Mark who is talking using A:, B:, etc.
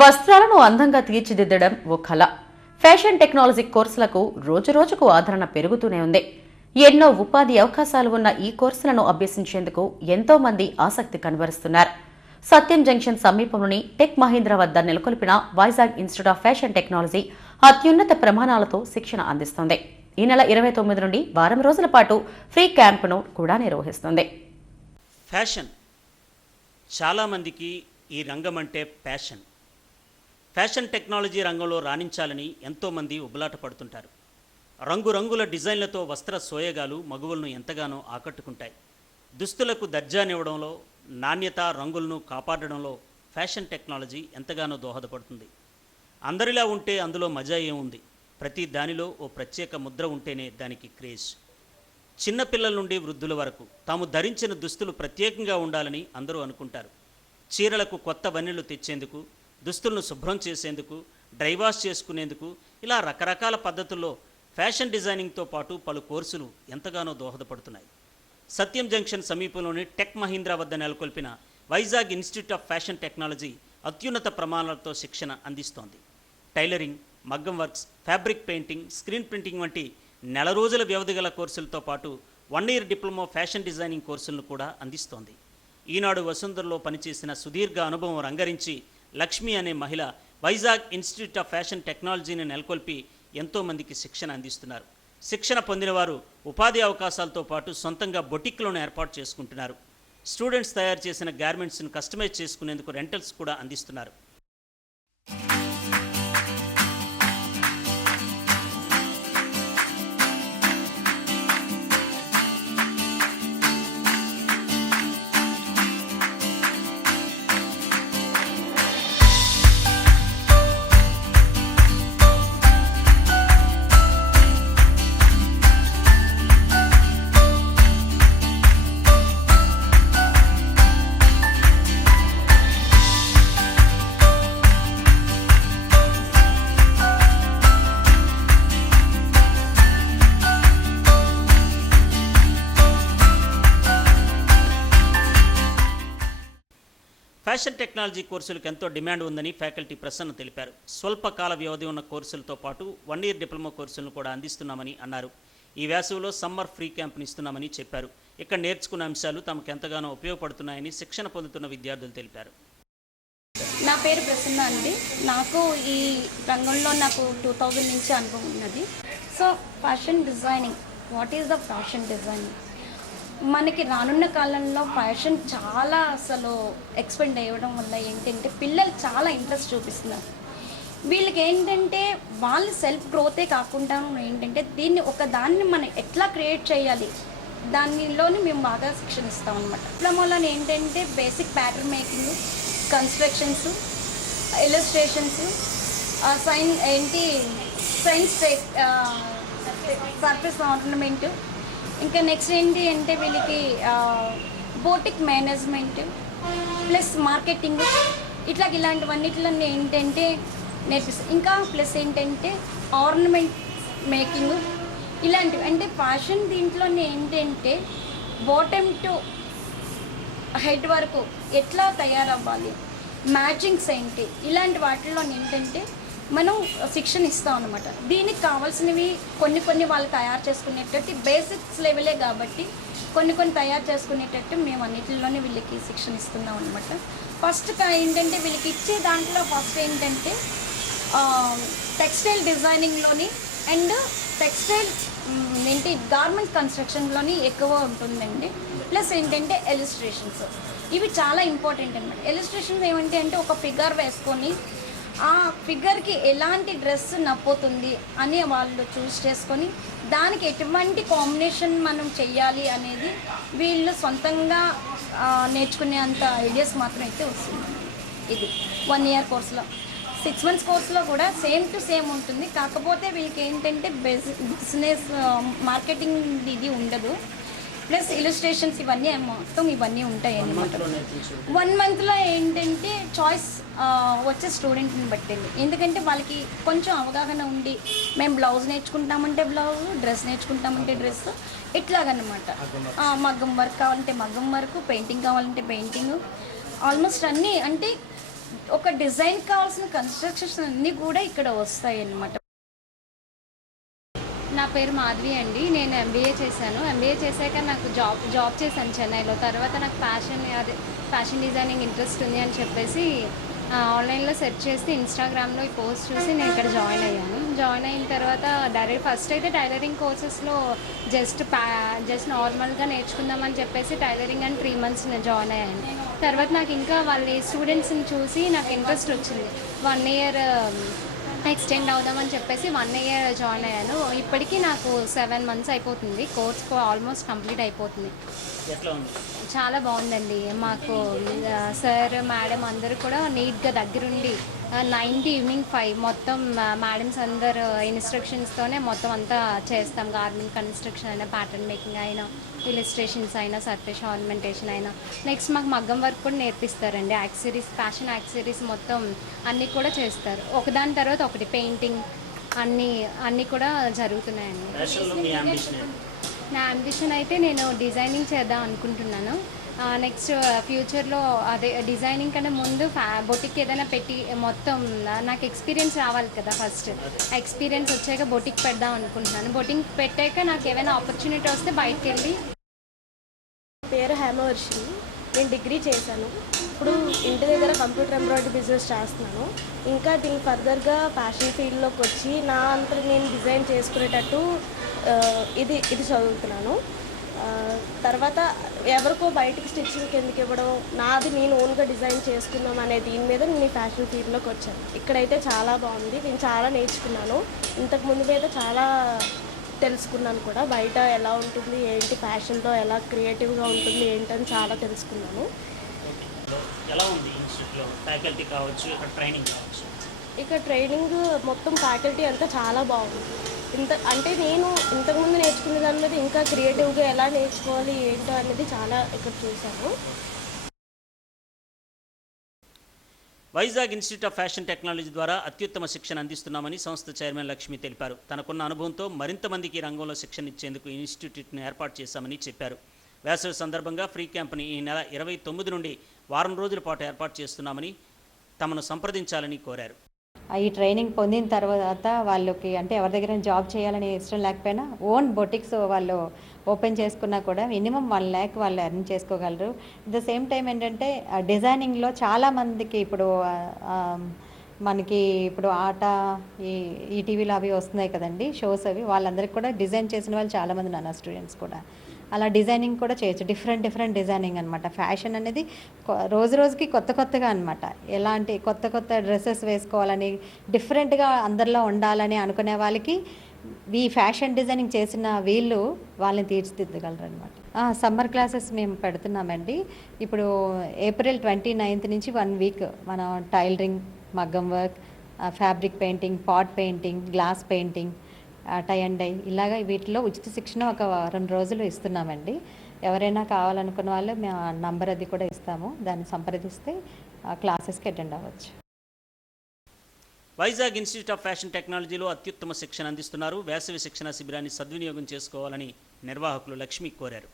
A: వస్త్రాలను అందంగా తీర్చిదిద్దడం ఓ కళ ఫ్యాషన్ టెక్నాలజీ కోర్సులకు రోజురోజుకు ఆదరణ పెరుగుతూనే ఉంది. ఎన్నో ఉపాధి అవకాశాలు ఉన్న ఈ కోర్సులను అభ్యసించేందుకు ఎంతో మంది ఆసక్తి కనబరుస్తున్నారు. సత్యం జంక్షన్ సమీపంలోని టెక్ మహీంద్ర వద్ద నెలకొల్పిన Vizag institute of fashion technology అత్యున్నత ప్రమాణాలతో శిక్షణ అందిస్తోంది. ఈ నెల ఇరవై తొమ్మిది నుండి వారం రోజుల పాటు ఫ్రీ క్యాంపును కూడా నిర్వహిస్తుంది.
B: ఫ్యాషన్. చాలామందికి ఈ రంగం అంటే ప్యాషన్. ఫ్యాషన్ టెక్నాలజీ రంగంలో రాణించాలని ఎంతోమంది ఉబలాట పడుతుంటారు. రంగురంగుల డిజైన్లతో వస్త్ర సోయగాలు మగువులను ఎంతగానో ఆకట్టుకుంటాయి. దుస్తులకు దర్జానివ్వడంలో నాణ్యత రంగులను కాపాడడంలో ఫ్యాషన్ టెక్నాలజీ ఎంతగానో దోహదపడుతుంది. అందరిలా ఉంటే అందులో మజా ఏముంది? ప్రతి దానిలో ఓ ప్రత్యేక ముద్ర ఉంటేనే దానికి క్రేజ్. చిన్నపిల్లల నుండి వృద్ధుల వరకు తాము ధరించిన దుస్తులు ప్రత్యేకంగా ఉండాలని అందరూ అనుకుంటారు. చీరలకు కొత్త వన్నెలు తెచ్చేందుకు దుస్తులను శుభ్రం చేసేందుకు డ్రై వాష్ చేసుకునేందుకు ఇలా రకరకాల పద్ధతుల్లో ఫ్యాషన్ డిజైనింగ్తో పాటు పలు కోర్సులు ఎంతగానో దోహదపడుతున్నాయి. సత్యం జంక్షన్ సమీపంలోని టెక్ మహీంద్రా వద్ద నెలకొల్పిన Vizag institute of fashion technology అత్యున్నత ప్రమాణాలతో శిక్షణ అందిస్తోంది. టైలరింగ్ మగ్గం works fabric painting screen printing వంటి నెల రోజుల వ్యవధి గల కోర్సులతో పాటు one year diploma fashion designing కోర్సులను కూడా అందిస్తోంది. ఈనాడు వసుంధరలో పనిచేసిన సుదీర్ఘ అనుభవం రంగరించి లక్ష్మి అనే మహిళ వైజాగ్ ఇన్స్టిట్యూట్ ఆఫ్ ఫ్యాషన్ టెక్నాలజీని నెలకొల్పి ఎంతోమందికి శిక్షణ అందిస్తున్నారు. శిక్షణ పొందినవారు ఉపాధి అవకాశాలతో పాటు సొంతంగా బొటిక్లను ఏర్పాటు చేసుకుంటున్నారు. స్టూడెంట్స్ తయారు చేసిన గార్మెంట్స్ను కస్టమైజ్ చేసుకునేందుకు రెంటల్స్ కూడా అందిస్తున్నారు. ఫ్యాషన్ టెక్నాలజీ కోర్సులకు ఎంతో డిమాండ్ ఉందని ఫ్యాకల్టీ ప్రసన్న తెలిపారు. స్వల్పకాల వ్యవధి ఉన్న కోర్సులతో పాటు వన్ ఇయర్ డిప్లొమా కోర్సులను కూడా అందిస్తున్నామని అన్నారు. ఈ వేసవిలో సమ్మర్ ఫ్రీ క్యాంప్ని ఇస్తున్నామని చెప్పారు. ఇక్కడ నేర్చుకున్న అంశాలు తమకు ఎంతగానో ఉపయోగపడుతున్నాయని శిక్షణ పొందుతున్న విద్యార్థులు తెలిపారు.
C: నా పేరు ప్రసన్న అండి. నాకు ఈ రంగంలో నాకు టూ థౌజండ్ నుంచి అనుభవం ఉన్నది. So fashion designing. What is the fashion designing? మనకి రానున్న కాలంలో ఫ్యాషన్ చాలా అసలు ఎక్స్పెండ్ అయ్యడం వల్ల ఏంటంటే పిల్లలు చాలా ఇంట్రెస్ట్ చూపిస్తున్నారు. వీళ్ళకి ఏంటంటే వాళ్ళ సెల్ఫ్ గ్రోతే కాకుండా ఏంటంటే దీన్ని ఒక దాన్ని మనం ఎట్లా క్రియేట్ చేయాలి? దానిలోని మేము బాగా శిక్షణ ఇస్తాం అనమాట డిప్లొమాలో ఏంటంటే basic pattern making constructions illustrations sign ఏంటి సైన్స్ సర్ఫేస్ ఆర్నమెంట్ ఇంకా నెక్స్ట్ ఏంటి అంటే వీళ్ళకి బోటిక్ మేనేజ్మెంట్ ప్లస్ మార్కెటింగ్ ఇట్లా ఇలాంటివన్నిటిలో ఏంటంటే నేర్పిస్తాం. ఇంకా ప్లస్ ఏంటంటే ఆర్నమెంట్ మేకింగ్ ఇలాంటివి అంటే ఫ్యాషన్ దీంట్లోనే ఏంటంటే బాటమ్ టు హెడ్ వరకు ఎట్లా తయారవ్వాలి? మ్యాచింగ్స్ ఏంటి? ఇలాంటి వాటిల్లో ఏంటంటే మనం శిక్షణ ఇస్తాం అనమాట దీనికి కావాల్సినవి కొన్ని కొన్ని వాళ్ళు తయారు చేసుకునేటట్టు బేసిక్స్ లెవెలే కాబట్టి కొన్ని కొన్ని తయారు చేసుకునేటట్టు మేము అన్నిటిలోనే వీళ్ళకి శిక్షణ ఇస్తున్నాం అనమాట ఫస్ట్ ఏంటంటే వీళ్ళకి ఇచ్చే దాంట్లో ఫస్ట్ ఏంటంటే టెక్స్టైల్ డిజైనింగ్లోని అండ్ టెక్స్టైల్ ఏంటి గార్మెంట్ కన్స్ట్రక్షన్లోని ఎక్కువ ఉంటుందండి. ప్లస్ ఏంటంటే ఎలిస్ట్రేషన్స్ ఇవి చాలా ఇంపార్టెంట్ అనమాట ఎలిస్ట్రేషన్స్ ఏమంటే అంటే ఒక ఫిగర్ వేసుకొని ఆ ఫిగర్కి ఎలాంటి డ్రెస్ నప్పుతుంది అని వాళ్ళు చూస్ చేసుకొని దానికి ఎటువంటి కాంబినేషన్ మనం చెయ్యాలి అనేది వీళ్ళు సొంతంగా నేర్చుకునే అంత ఐడియాస్ మాత్రం అయితే వస్తుంది ఇది వన్ ఇయర్ కోర్సులో. సిక్స్ మంత్స్ కోర్సులో కూడా సేమ్ టు సేమ్ ఉంటుంది. కాకపోతే వీళ్ళకి ఏంటంటే బిజినెస్ మార్కెటింగ్ ఇది ఉండదు. ప్లస్ ఇలిస్ట్రేషన్స్ ఇవన్నీ మొత్తం ఇవన్నీ ఉంటాయి అన్నమాట వన్ మంత్లో ఏంటంటే చాయిస్ వచ్చే స్టూడెంట్ని బట్టింది ఎందుకంటే వాళ్ళకి కొంచెం అవగాహన ఉండి మేము బ్లౌజ్ నేర్చుకుంటామంటే బ్లౌజ్ డ్రెస్ నేర్చుకుంటామంటే డ్రెస్ ఇట్లాగనమాట మగ్గం వర్క్ కావాలంటే మగ్గం వర్క్ పెయింటింగ్ కావాలంటే పెయింటింగ్ ఆల్మోస్ట్ అన్నీ అంటే ఒక డిజైన్ కావాల్సిన కన్స్ట్రక్షన్స్ అన్నీ కూడా ఇక్కడ వస్తాయి అన్నమాట
D: నా పేరు మాధవి అండి. నేను ఎంబీఏ చేశాను. ఎంబీఏ చేశాక నాకు జాబ్ జాబ్ చేశాను చెన్నైలో. తర్వాత నాకు ఫ్యాషన్ అదే ఫ్యాషన్ డిజైనింగ్ ఇంట్రెస్ట్ ఉంది అని చెప్పేసి ఆన్లైన్లో సెర్చ్ చేసి ఇన్స్టాగ్రామ్లో ఈ పోస్ట్ చూసి నేను ఇక్కడ జాయిన్ అయ్యాను. జాయిన్ అయిన తర్వాత డైరెక్ట్ ఫస్ట్ అయితే టైలరింగ్ కోర్సెస్లో జస్ట్ ప్యా జస్ట్ నార్మల్గా నేర్చుకుందామని చెప్పేసి టైలరింగ్ అండ్ త్రీ మంత్స్ నేను జాయిన్ అయ్యాను. తర్వాత నాకు ఇంకా వాళ్ళ స్టూడెంట్స్ని చూసి నాకు ఇంట్రెస్ట్ వచ్చింది. వన్ ఇయర్ ఎక్స్టెండ్ అవుదామని చెప్పేసి వన్ ఇయర్ జాయిన్ అయ్యాను. ఇప్పటికీ నాకు సెవెన్ మంత్స్ అయిపోతుంది. కోర్స్ ఆల్మోస్ట్ కంప్లీట్ అయిపోతుంది. చాలా బాగుందండి. మాకు సార్ మేడం అందరూ కూడా నీట్గా దగ్గరుండి నైన్ టు ఈవినింగ్ ఫైవ్ మొత్తం మేడమ్స్ అందరు ఇన్స్ట్రక్షన్స్తోనే మొత్తం అంతా చేస్తాం. గార్మెంట్ కన్స్ట్రక్షన్ అయినా ప్యాటర్న్ మేకింగ్ అయినా. ఇలిస్ట్రేషన్స్ అయినా సర్ఫేస్ ఆర్నమెంటేషన్ అయినా. నెక్స్ట్ మాకు మగ్గం వర్క్ కూడా నేర్పిస్తారండి. యాక్సరీస్ ఫ్యాషన్ యాక్సరీస్ మొత్తం అన్నీ కూడా చేస్తారు. ఒకదాని తర్వాత ఒకటి పెయింటింగ్ అన్నీ అన్నీ కూడా జరుగుతున్నాయండి. నా అంబిషన్ అయితే నేను డిజైనింగ్ చేద్దాం అనుకుంటున్నాను. నెక్స్ట్ ఫ్యూచర్లో అదే డిజైనింగ్ కన్నా ముందు ఫ్యా బొటిక్ ఏదైనా పెట్టి మొత్తం నాకు ఎక్స్పీరియన్స్ రావాలి కదా ఫస్ట్ ఎక్స్పీరియన్స్ వచ్చాక బొటిక్ పెడదాం అనుకుంటున్నాను. బొటిక్ పెట్టాక నాకు ఏమైనా ఆపర్చునిటీ వస్తే బయటకు వెళ్ళి
E: పేరు హేమవర్షిని. నేను డిగ్రీ చేశాను. ఇప్పుడు ఇంటి దగ్గర కంప్యూటర్ ఎంబ్రాయిడరీ బిజినెస్ చేస్తున్నాను. ఇంకా దీని ఫర్దర్గా ఫ్యాషన్ ఫీల్డ్లోకి వచ్చి నా అంతా నేను డిజైన్ చేసుకునేటట్టు ఇది ఇది చదువుతున్నాను. తర్వాత ఎవరికో బయటికి స్టిచ్చింగ్ ఎందుకు ఇవ్వడం నాది నేను ఓన్గా డిజైన్ చేసుకుందాం అనే దీని మీద నేను ఈ ఫ్యాషన్ ఫీల్డ్లోకి వచ్చాను. ఇక్కడైతే చాలా బాగుంది. నేను చాలా నేర్చుకున్నాను. ఇంతకు ముందు మీద చాలా తెలుసుకున్నాను కూడా. బయట ఎలా ఉంటుంది ఏంటి ఫ్యాషన్లో ఎలా క్రియేటివ్గా ఉంటుంది ఏంటని చాలా తెలుసుకున్నాను.
B: ఎలా ఉంది ఇన్స్టిట్యూట్లో? ఫ్యాకల్టీ కావచ్చు ఇక్కడ ట్రైనింగ్ కావచ్చు?
E: ఇక ట్రైనింగ్ మొత్తం ఫ్యాకల్టీ అంతా చాలా బాగుంది. ఇంత అంటే నేను ఇంతకుముందు నేర్చుకునే దాని మీద ఇంకా క్రియేటివ్గా ఎలా నేర్చుకోవాలి ఏంటో అనేది చాలా ఇక్కడ చూశాను.
B: Vizag institute of fashion technology ద్వారా అత్యుత్తమ శిక్షణ అందిస్తున్నామని సంస్థ చైర్మన్ లక్ష్మి తెలిపారు. తనకున్న అనుభవంతో మరింత మందికి రంగంలో శిక్షణ ఇచ్చేందుకు ఇన్స్టిట్యూట్ను ఏర్పాటు చేశామని చెప్పారు. వేసవి సందర్భంగా ఫ్రీ క్యాంప్ని ఈ నెల ఇరవై తొమ్మిది నుండి వారం రోజుల పాటు ఏర్పాటు చేస్తున్నామని తమను సంప్రదించాలని కోరారు.
F: ఈ ట్రైనింగ్ పొందిన తర్వాత వాళ్ళకి అంటే ఎవరి దగ్గర జాబ్ చేయాలని ఇష్టం లేకపోయినా ఓన్ బొటిక్స్ వాళ్ళు ఓపెన్ చేసుకున్నా కూడా మినిమం వన్ ల్యాక్ వాళ్ళు ఎర్న్ చేసుకోగలరు. ద సేమ్ టైం ఏంటంటే డిజైనింగ్లో చాలామందికి ఇప్పుడు మనకి ఇప్పుడు ఆట ఈ ఈ టీవీలో అవి వస్తున్నాయి కదండి షోస్ అవి. వాళ్ళందరికీ కూడా డిజైన్ చేసిన వాళ్ళు చాలామంది నా స్టూడెంట్స్ కూడా. అలా డిజైనింగ్ కూడా చేయొచ్చు. డిఫరెంట్ డిఫరెంట్ డిజైనింగ్ అనమాట ఫ్యాషన్ అనేది కొ- రోజు రోజుకి కొత్త కొత్తగా అనమాట ఎలాంటి కొత్త కొత్త డ్రెస్సెస్ వేసుకోవాలని డిఫరెంట్గా అందరిలో ఉండాలని అనుకునే వాళ్ళకి ఈ ఫ్యాషన్ డిజైనింగ్ చేసిన వీళ్ళు వాళ్ళని తీర్చిదిద్దగలరు అనమాట సమ్మర్ క్లాసెస్ మేము పెడుతున్నామండి. ఇప్పుడు ఏప్రిల్ ట్వంటీ నైన్త్ నుంచి వన్ వీక్ మనం టైలరింగ్ మగ్గం work fabric painting pot painting glass painting tie and dye. ఇలాగ వీటిలో ఉచిత శిక్షణ ఒక రెండు రోజులు ఇస్తున్నామండి. ఎవరైనా కావాలనుకున్న వాళ్ళు మేము ఆ నంబర్ అది కూడా ఇస్తాము. దాన్ని సంప్రదిస్తే క్లాసెస్కి అటెండ్ అవ్వచ్చు.
B: వైజాగ్ ఇన్స్టిట్యూట్ ఆఫ్ ఫ్యాషన్ టెక్నాలజీలో అత్యుత్తమ శిక్షణ అందిస్తున్నారు. వేసవి శిక్షణ శిబిరాన్ని సద్వినియోగం చేసుకోవాలని నిర్వాహకులు లక్ష్మి కోరారు.